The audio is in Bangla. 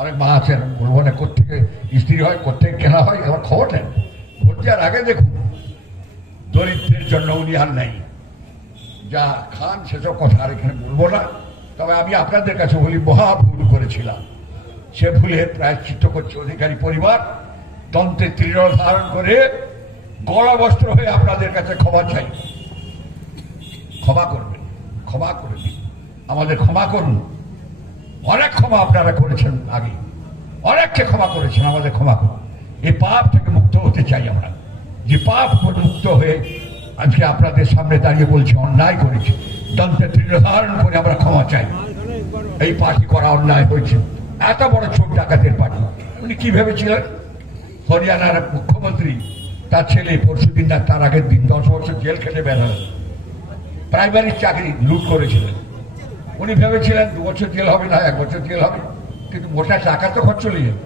অনেক মা আছেন বলবো না কোথেকে স্ত্রী হয় কোথেকে কেনা হয় আমার খবর নেন। ভোট দেওয়ার আগে দেখুন দরিদ্রের জন্য উনি আর নাই, যা খান সেসব কথা আর এখানে বলবো না। তবে আমি আপনাদের কাছে বলি মহা ভুল করেছিলাম, সে ভুলের প্রায়শ্চিত্ত করছে অধিকারী পরিবার। দন্তে ত্রিরল ধারণ করে গলা বস্ত্র হয়ে আপনাদের কাছে ক্ষমা চাই। ক্ষমা করবেন, ক্ষমা করে দিন, আমাদের ক্ষমা করুন। অনেক ক্ষমা আপনারা করেছেন, আগে অনেককে ক্ষমা করেছেন, আমাদের ক্ষমা করুন। এই পাপ থেকে মুক্ত হতে চাই আমরা, যে পাপ মুক্ত হয়ে আজকে আপনাদের সামনে দাঁড়িয়ে বলছি অন্যায় করেছি, দন্তে ত্রিরল ধারণ করে আমরা ক্ষমা চাই। এই পার্টি করা অন্যায় হয়েছে, এত বড় চোর ডাকাতের পার্টি। উনি কি ভেবেছিলেন হরিয়ানার মুখ্যমন্ত্রী তার ছেলে পরশুদিন না তার আগের দিন 10 বছর জেল খেটে বেড়ালেন, প্রাইমারি চাকরি লুট করেছিলেন। উনি ভেবেছিলেন 2 বছর জেল হবে না 1 বছর জেল হবে, কিন্তু মোটা টাকা তো খরচ চলে যাবে।